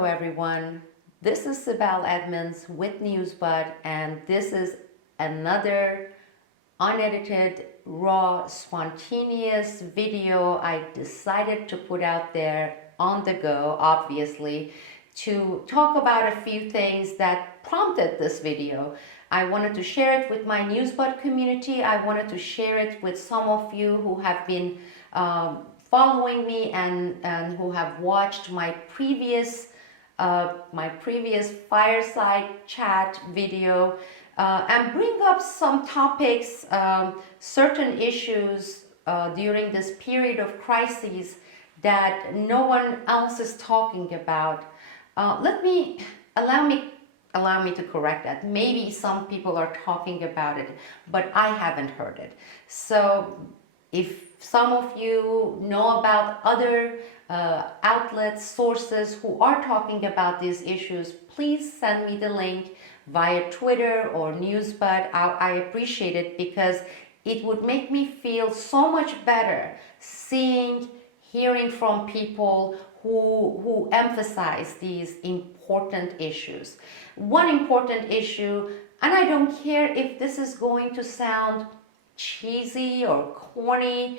Hello everyone, this is Sibel Edmonds with Newsbud, and this is another unedited, raw, spontaneous video I decided to put out there on the go, obviously, to talk about a few things that prompted this video. I wanted to share it with my Newsbud community. I wanted to share it with some of you who have been following me and who have watched my previous fireside chat video, and bring up some topics, certain issues during this period of crises that no one else is talking about. Allow me to correct that. Maybe some people are talking about it, but I haven't heard it. So if some of you know about other outlets, sources who are talking about these issues, please send me the link via Twitter or Newsbud. I appreciate it because it would make me feel so much better hearing from people who emphasize these important issues. One important issue, and I don't care if this is going to sound cheesy or corny,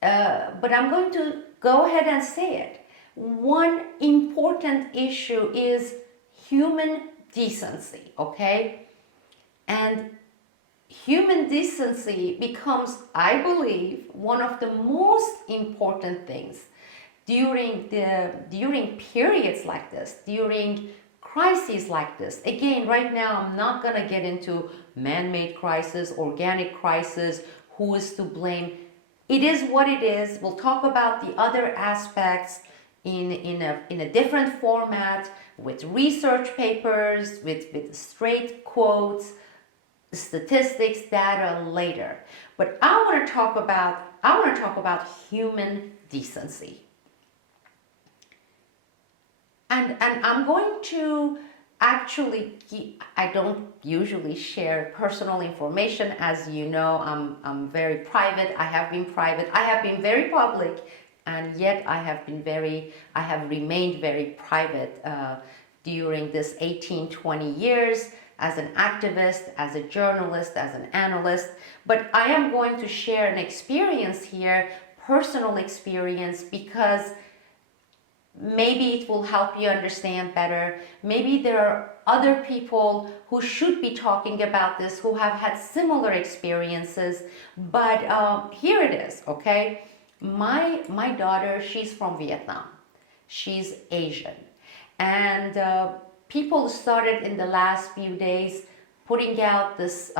but I'm going to go ahead and say it. One important issue is human decency, okay? And human decency becomes, I believe, one of the most important things during periods like this, during crises like this. Again, right now, I'm not going to get into man-made crisis, organic crisis, who is to blame. It is what it is. We'll talk about the other aspects in a different format, with research papers, with straight quotes, statistics, data later. But I want to talk about human decency. And I'm going to actually, I don't usually share personal information. As you know, I'm very private. I have been private. I have been very public, and yet I have remained very private during this 18-20 years as an activist, as a journalist, as an analyst. But I am going to share an experience here, personal experience, because maybe it will help you understand better. Maybe there are other people who should be talking about this, who have had similar experiences. But here it is, okay? My daughter, she's from Vietnam. She's Asian. And people started in the last few days putting out this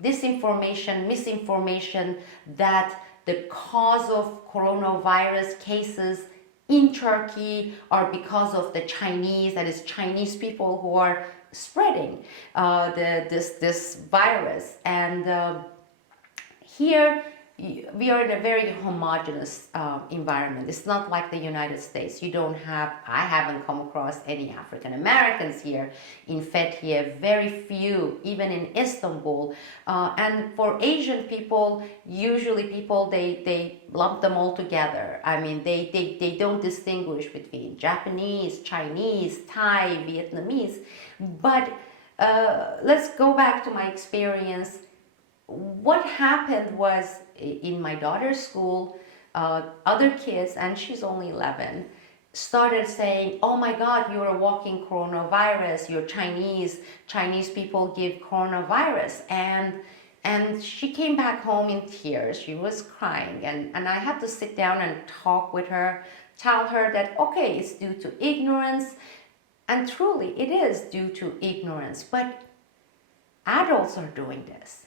disinformation, misinformation that the cause of coronavirus cases in Turkey are because of the Chinese, that is Chinese people who are spreading this virus. And here we are in a very homogeneous environment. It's not like the United States. I haven't come across any African Americans here in Fethiye, very few, even in Istanbul. And for Asian people, usually they lump them all together. I mean, they don't distinguish between Japanese, Chinese, Thai, Vietnamese. But let's go back to my experience. What happened was, in my daughter's school, other kids, and she's only 11, started saying, oh my God, you're a walking coronavirus, you're Chinese people give coronavirus. And she came back home in tears. She was crying, and I had to sit down and talk with her, tell her that, okay, it's due to ignorance, and truly it is due to ignorance, but adults are doing this.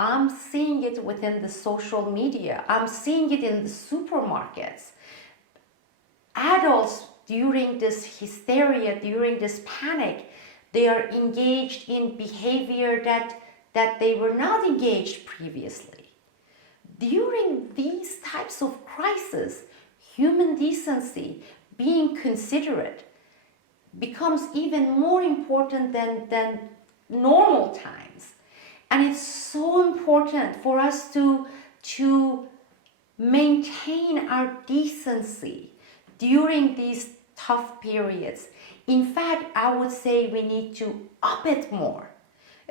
I'm seeing it within the social media. I'm seeing it in the supermarkets. Adults, during this hysteria, during this panic, they are engaged in behavior that they were not engaged previously. During these types of crises, human decency, being considerate, becomes even more important than normal times. And it's so important for us to maintain our decency during these tough periods. In fact, I would say we need to up it more.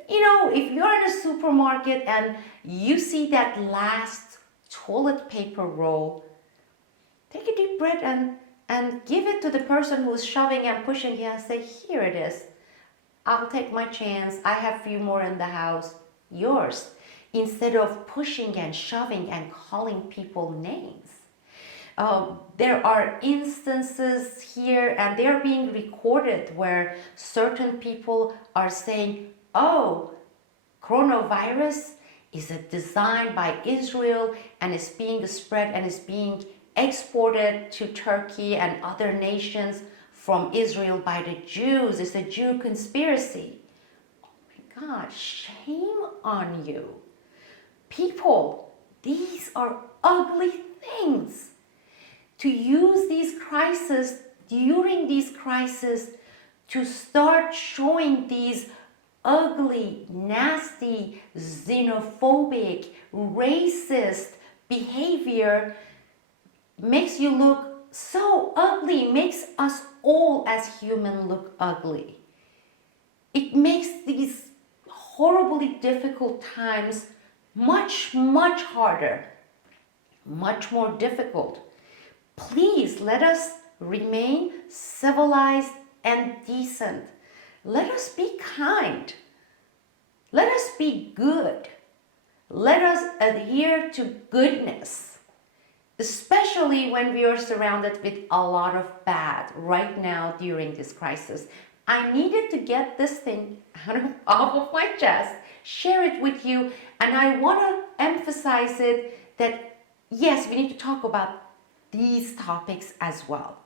You know, if you're in a supermarket and you see that last toilet paper roll, take a deep breath and give it to the person who's shoving and pushing you and say, here it is. I'll take my chance. I have a few more in the house. Yours. Instead of pushing and shoving and calling people names. There are instances here, and they're being recorded, where certain people are saying, oh, coronavirus is a design by Israel and is being spread and is being exported to Turkey and other nations from Israel by the Jews. It's a Jew conspiracy. Oh my God, shame on you. People, these are ugly things. To use these crises, during these crises, to start showing these ugly, nasty, xenophobic, racist behavior makes you look so ugly, makes us all as human look ugly. It makes these horribly difficult times much, much harder, much more difficult. Please let us remain civilized and decent. Let us be kind. Let us be good. Let us adhere to goodness, especially when we are surrounded with a lot of bad right now during this crisis. I needed to get this thing off of my chest, share it with you, and I want to emphasize it that yes, we need to talk about these topics as well.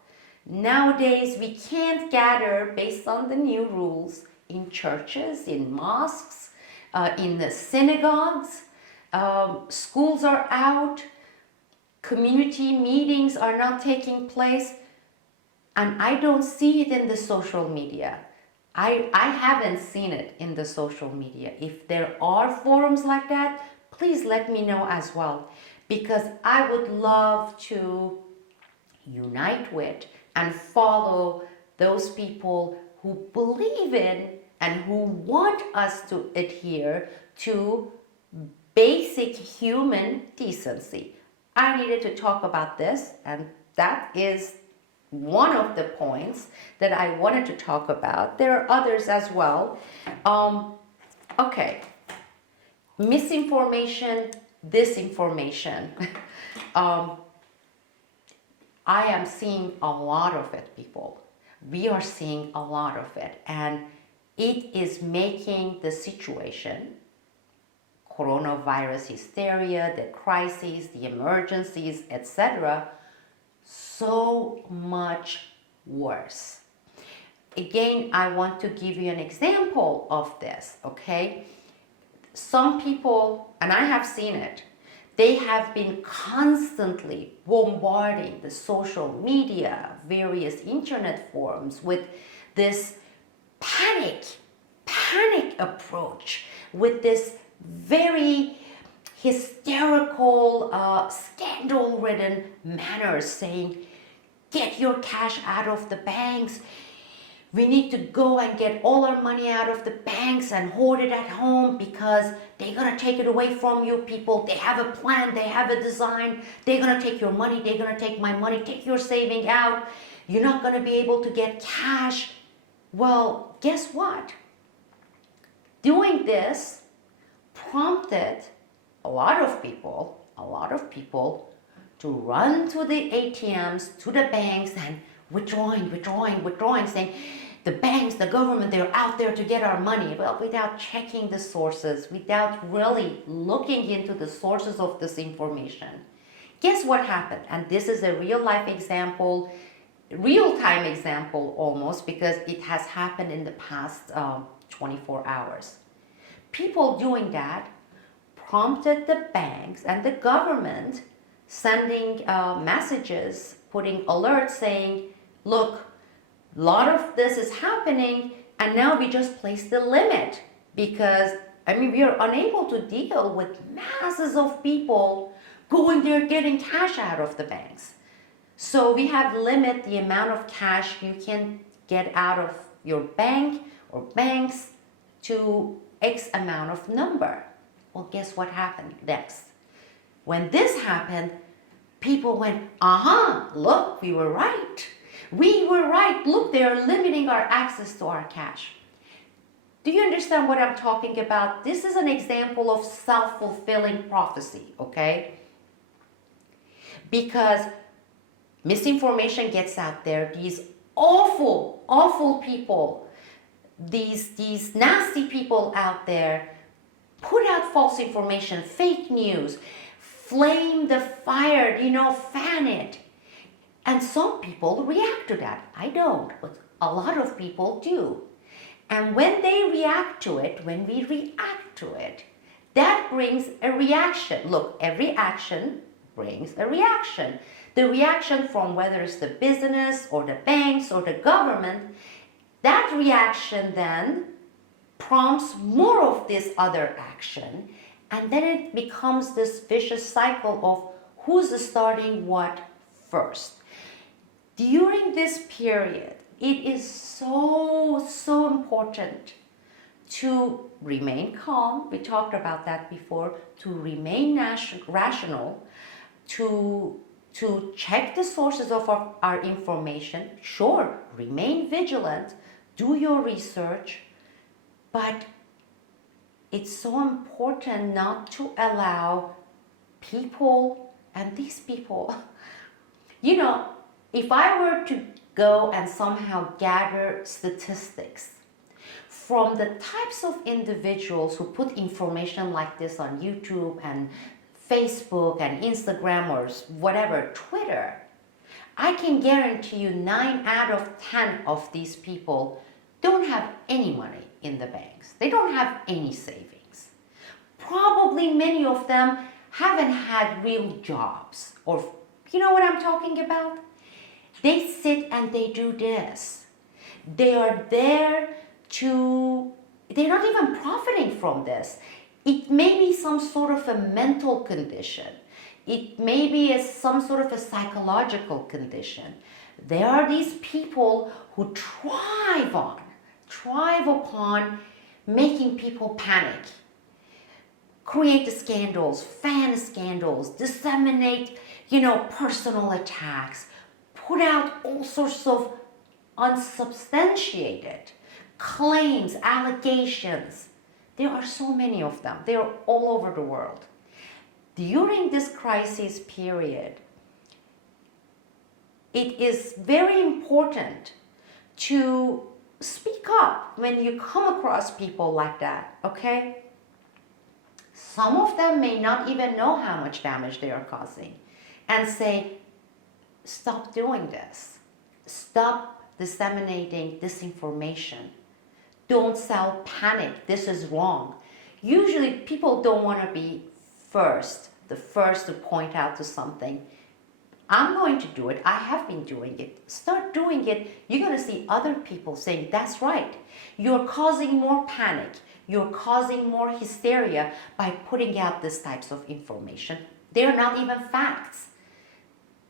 Nowadays, we can't gather based on the new rules in churches, in mosques, in the synagogues. Schools are out. Community meetings are not taking place. And I don't see it in the social media. I haven't seen it in the social media. If there are forums like that, please let me know as well. Because I would love to unite with and follow those people who believe in and who want us to adhere to basic human decency. I needed to talk about this, and that is one of the points that I wanted to talk about. There are others as well. Okay, misinformation, disinformation. I am seeing a lot of it, people. We are seeing a lot of it, and it is making the situation, coronavirus hysteria, the crises, the emergencies, etc., so much worse. Again, I want to give you an example of this, okay? Some people, and I have seen it, they have been constantly bombarding the social media, various internet forums with this panic approach, with this very hysterical, scandal-ridden manner, saying, get your cash out of the banks. We need to go and get all our money out of the banks and hoard it at home because they're going to take it away from you people. They have a plan. They have a design. They're going to take your money. They're going to take my money. Take your saving out. You're not going to be able to get cash. Well, guess what? Doing this prompted a lot of people to run to the ATMs, to the banks, and withdrawing, saying the banks, the government, they're out there to get our money. Well, without checking the sources, without really looking into the sources of this information. Guess what happened? And this is a real-life example, real-time example almost, because it has happened in the past 24 hours. People doing that prompted the banks and the government sending messages, putting alerts saying, look, a lot of this is happening, and now we just placed the limit because, we are unable to deal with masses of people going there getting cash out of the banks. So we have limit the amount of cash you can get out of your bank or banks to X amount of number. Well, guess what happened next? When this happened, people went, look, we were right. We were right. Look, they are limiting our access to our cash. Do you understand what I'm talking about? This is an example of self-fulfilling prophecy, okay? Because misinformation gets out there. These awful, awful people, these nasty people out there put out false information, fake news, flame the fire, fan it. And some people react to that. I don't, but a lot of people do. And when they react to it, when we react to it, that brings a reaction. Look, every action brings a reaction. The reaction from whether it's the business or the banks or the government, that reaction then prompts more of this other action. And then it becomes this vicious cycle of who's starting what first. During this period, it is so important to remain calm. We talked about that before. To remain rational, to check the sources of our information. Sure, remain vigilant, do your research, but it's so important not to allow people, and these people, if I were to go and somehow gather statistics from the types of individuals who put information like this on YouTube and Facebook and Instagram or whatever, Twitter, I can guarantee you 9 out of 10 of these people don't have any money in the banks. They don't have any savings. Probably many of them haven't had real jobs, or you know what I'm talking about? They sit and they do this. They are there they're not even profiting from this. It may be some sort of a mental condition. It may be some sort of a psychological condition. There are these people who thrive upon making people panic, create the scandals, fan scandals, disseminate, personal attacks, put out all sorts of unsubstantiated claims, allegations. There are so many of them. They are all over the world. During this crisis period, it is very important to speak up when you come across people like that, okay? Some of them may not even know how much damage they are causing, and say, stop doing this. Stop disseminating disinformation. Don't sell panic. This is wrong. Usually people don't want to be the first to point out to something. I'm going to do it. I have been doing it. Start doing it. You're going to see other people saying, that's right. You're causing more panic. You're causing more hysteria by putting out these types of information. They're not even facts.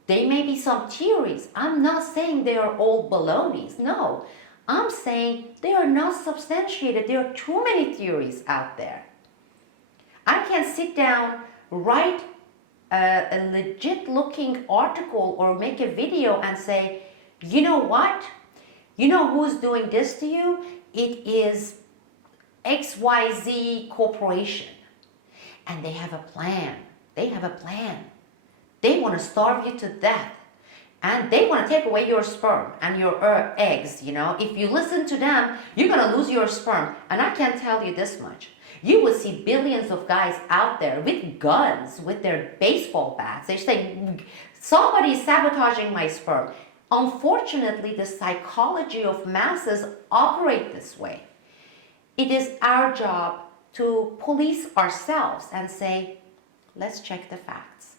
They may be some theories. I'm not saying they are all balonies. No, I'm saying they are not substantiated. There are too many theories out there. I can sit down, write a legit looking article or make a video and say, you know what? You know who's doing this to you? It is XYZ Corporation. And they have a plan. They have a plan. They want to starve you to death. And they want to take away your sperm and your eggs, If you listen to them, you're going to lose your sperm. And I can tell you this much. You will see billions of guys out there with guns, with their baseball bats. They say, somebody is sabotaging my sperm. Unfortunately, the psychology of masses operate this way. It is our job to police ourselves and say, let's check the facts.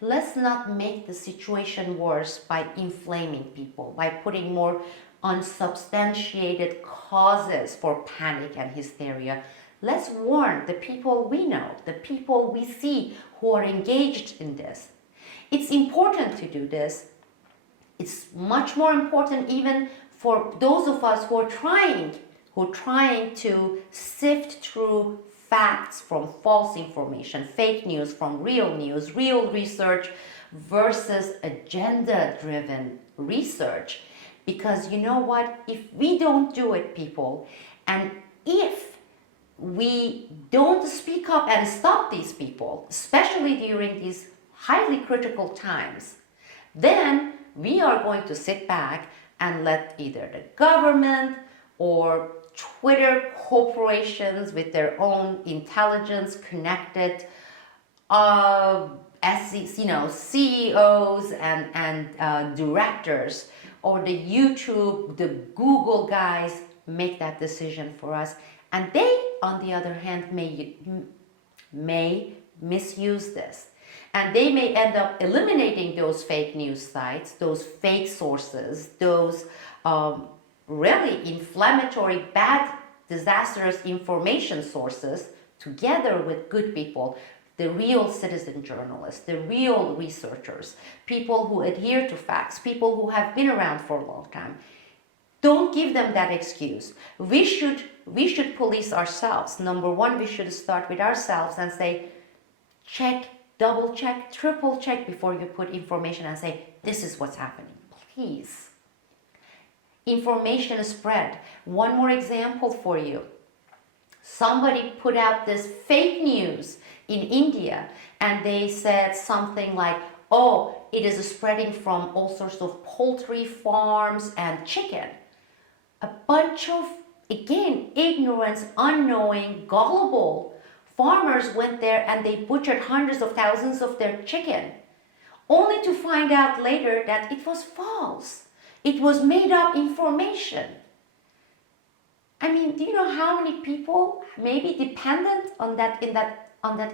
Let's not make the situation worse by inflaming people, by putting more unsubstantiated causes for panic and hysteria. Let's warn the people we know, the people we see who are engaged in this. It's important to do this it's much more important even for those of us who are trying to sift through facts from false information, fake news from real news, real research versus agenda-driven research. Because you know what? If we don't do it, people, and if we don't speak up and stop these people, especially during these highly critical times, then we are going to sit back and let either the government or Twitter corporations with their own intelligence connected CEOs and directors, or the YouTube, the Google guys make that decision for us. And they, on the other hand, may misuse this. And they may end up eliminating those fake news sites, those fake sources, those really inflammatory, bad, disastrous information sources, together with good people, the real citizen journalists, the real researchers, people who adhere to facts, people who have been around for a long time. Don't give them that excuse. We should police ourselves. Number one, we should start with ourselves and say, check, double check, triple check before you put information and say, this is what's happening. Please. Information is spread. One more example for you. Somebody put out this fake news in India, and they said something like, oh, it is spreading from all sorts of poultry farms and chicken. A bunch of, again, ignorance, unknowing, gullible farmers went there and they butchered hundreds of thousands of their chicken, only to find out later that it was false. It was made up information. I mean, do you know how many people may be dependent on that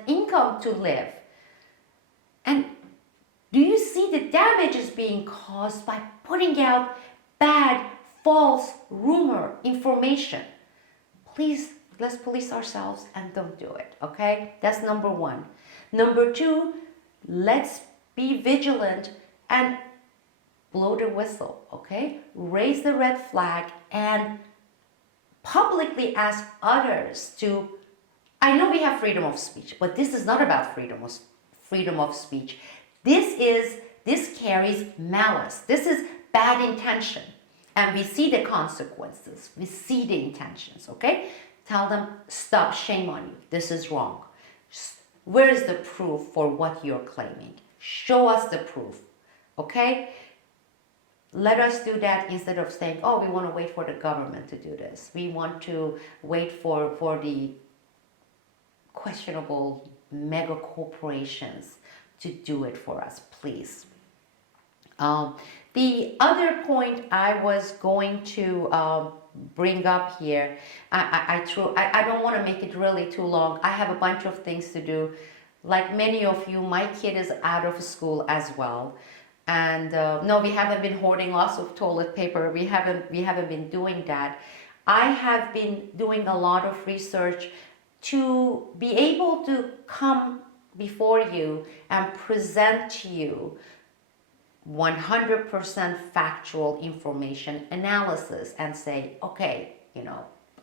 income to live? And do you see the damage is being caused by putting out bad, false rumor information? Please, let's police ourselves and don't do it, okay? That's number one. Number two, let's be vigilant and blow the whistle, okay? Raise the red flag and publicly ask others to, I know we have freedom of speech, but this is not about freedom of speech. This carries malice. This is bad intention. And we see the consequences. We see the intentions, okay? Tell them, stop, shame on you. This is wrong. Where is the proof for what you're claiming? Show us the proof, okay? Let us do that instead of saying, oh, we want to wait for the government to do this. We want to wait for the questionable mega corporations to do it for us, please. The other point I was going to bring up here, I don't want to make it really too long. I have a bunch of things to do. Like many of you, my kid is out of school as well. And no, we haven't been hoarding lots of toilet paper. We haven't been doing that. I have been doing a lot of research to be able to come before you and present to you 100% factual information analysis and say, okay,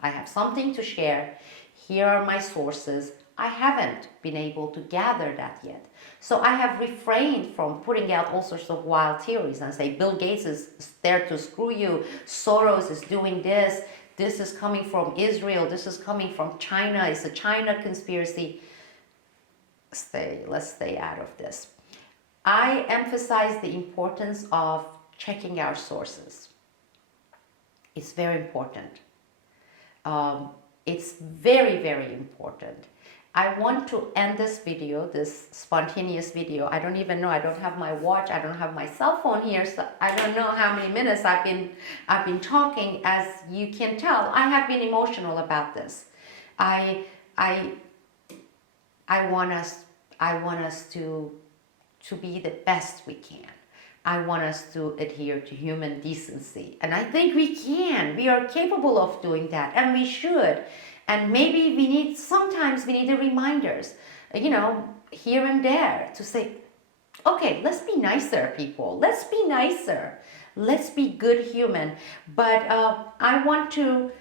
I have something to share. Here are my sources. I haven't been able to gather that yet. So I have refrained from putting out all sorts of wild theories and say, Bill Gates is there to screw you. Soros is doing this. This is coming from Israel. This is coming from China. It's a China conspiracy. Let's stay out of this. I emphasize the importance of checking our sources. It's very important. It's very, very important. I want to end this video, this spontaneous video. I don't even know. I don't have my watch. I don't have my cell phone here, so I don't know how many minutes I've been talking. As you can tell, I have been emotional about this. I want us to be the best we can. I want us to adhere to human decency, and I think we can. We are capable of doing that, and we should. And maybe sometimes we need the reminders, here and there, to say, Okay, let's be nicer, people. Let's be nicer. Let's be good human. But I want to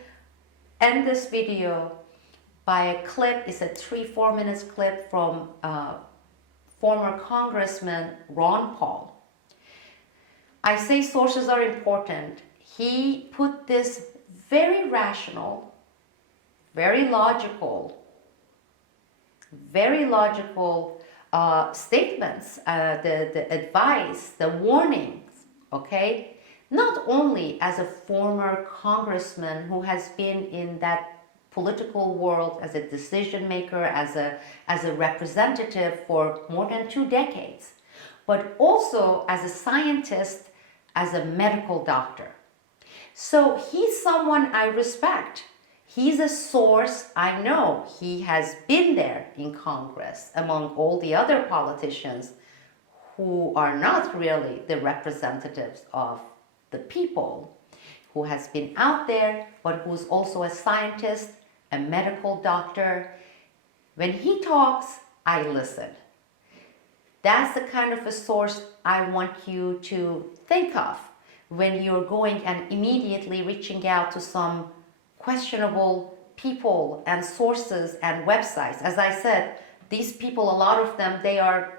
end this video by a clip. It's a 3-4 minutes clip from former Congressman Ron Paul. I say sources are important. He put this very rational, very logical statements, the advice, the warnings, okay? Not only as a former congressman who has been in that political world as a decision maker, as a representative for more than 2 decades, but also as a scientist, as a medical doctor. So he's someone I respect. He's a source I know. He has been there in Congress among all the other politicians who are not really the representatives of the people, who has been out there, but who's also a scientist, a medical doctor. When he talks, I listen. That's the kind of a source I want you to think of when you're going and immediately reaching out to some questionable people and sources and websites. As I said, these people, a lot of them, they are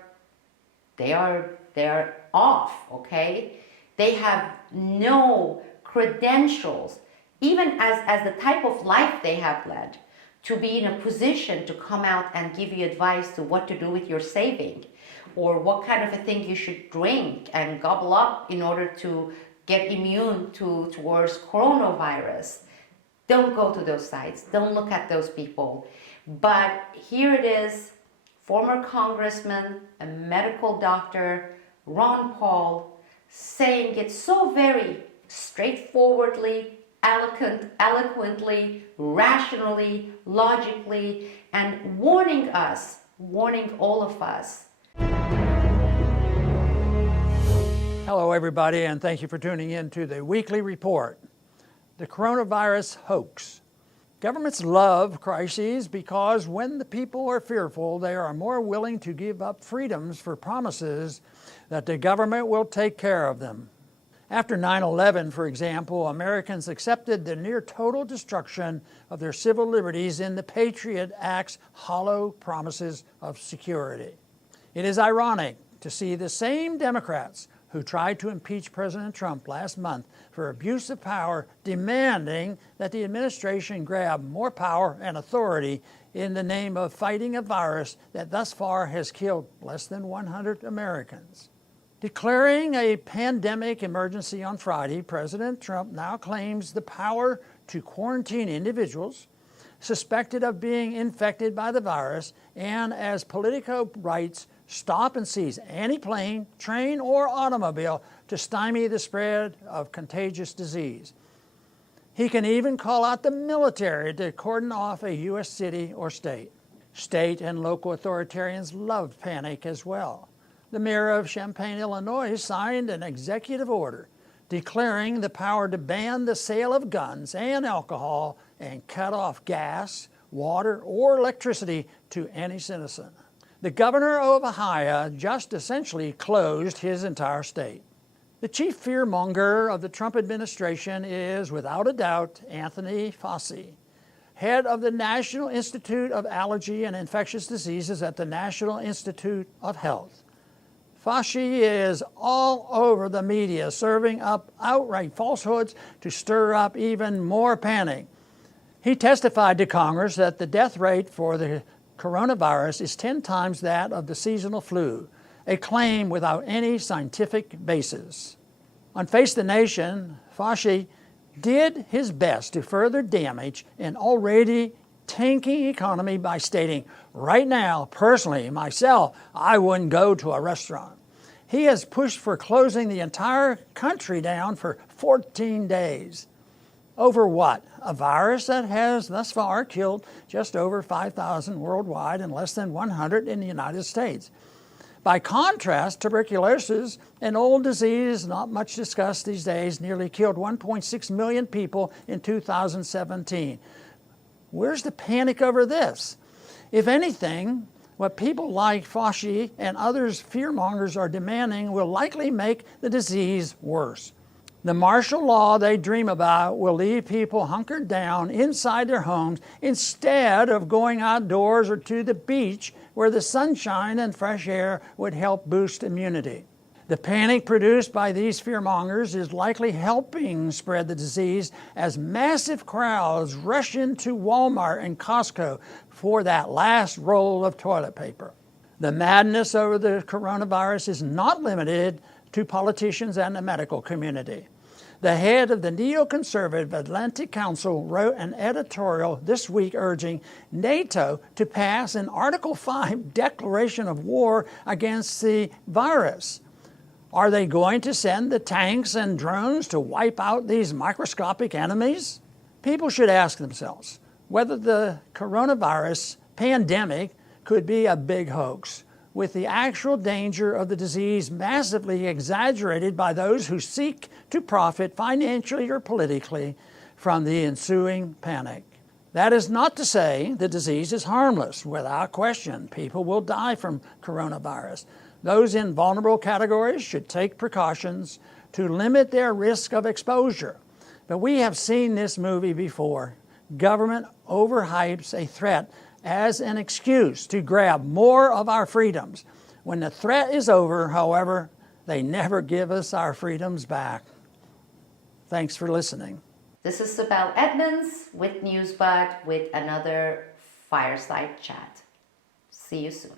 off, okay? They have no credentials, even as the type of life they have led, to be in a position to come out and give you advice to what to do with your saving, or what kind of a thing you should drink and gobble up in order to get immune towards coronavirus. Don't go to those sites. Don't look at those people. But here it is, former congressman, a medical doctor, Ron Paul, saying it so very straightforwardly, eloquently, rationally, logically, and warning us, warning all of us. Hello, everybody, and thank you for tuning in to the weekly report. The coronavirus hoax. Governments love crises because when the people are fearful, they are more willing to give up freedoms for promises that the government will take care of them. After 9/11, for example, Americans accepted the near total destruction of their civil liberties in the Patriot Act's hollow promises of security. It is ironic to see the same Democrats who tried to impeach President Trump last month for abuse of power, demanding that the administration grab more power and authority in the name of fighting a virus that thus far has killed less than 100 Americans. Declaring a pandemic emergency on Friday, President Trump now claims the power to quarantine individuals suspected of being infected by the virus, and as Politico writes, stop and seize any plane, train, or automobile to stymie the spread of contagious disease. He can even call out the military to cordon off a U.S. city or state. State and local authoritarians love panic as well. The mayor of Champaign, Illinois, signed an executive order declaring the power to ban the sale of guns and alcohol and cut off gas, water, or electricity to any citizen. The governor of Ohio just essentially closed his entire state. The chief fearmonger of the Trump administration is, without a doubt, Anthony Fauci, head of the National Institute of Allergy and Infectious Diseases at the National Institute of Health. Fauci is all over the media, serving up outright falsehoods to stir up even more panic. He testified to Congress that the death rate for the coronavirus is 10 times that of the seasonal flu, a claim without any scientific basis. On Face the Nation, Fauci did his best to further damage an already tanking economy by stating, right now, personally, myself, I wouldn't go to a restaurant. He has pushed for closing the entire country down for 14 days. Over what? A virus that has thus far killed just over 5,000 worldwide and less than 100 in the United States. By contrast, tuberculosis, an old disease not much discussed these days, nearly killed 1.6 million people in 2017. Where's the panic over this? If anything, What people like Fauci and others fearmongers are demanding will likely make the disease worse. The martial law they dream about will leave people hunkered down inside their homes instead of going outdoors or to the beach where the sunshine and fresh air would help boost immunity. The panic produced by these fearmongers is likely helping spread the disease as massive crowds rush into Walmart and Costco for that last roll of toilet paper. The madness over the coronavirus is not limited to politicians and the medical community. The head of the neoconservative Atlantic Council wrote an editorial this week urging NATO to pass an Article 5 declaration of war against the virus. Are they going to send the tanks and drones to wipe out these microscopic enemies? People should ask themselves whether the coronavirus pandemic could be a big hoax, with the actual danger of the disease massively exaggerated by those who seek to profit financially or politically from the ensuing panic. That is not to say the disease is harmless. Without question, people will die from coronavirus. Those in vulnerable categories should take precautions to limit their risk of exposure. But we have seen this movie before. Government overhypes a threat as an excuse to grab more of our freedoms. When the threat is over, however, they never give us our freedoms back. Thanks for listening. This is Sibel Edmonds with Newsbud with another fireside chat. See you soon.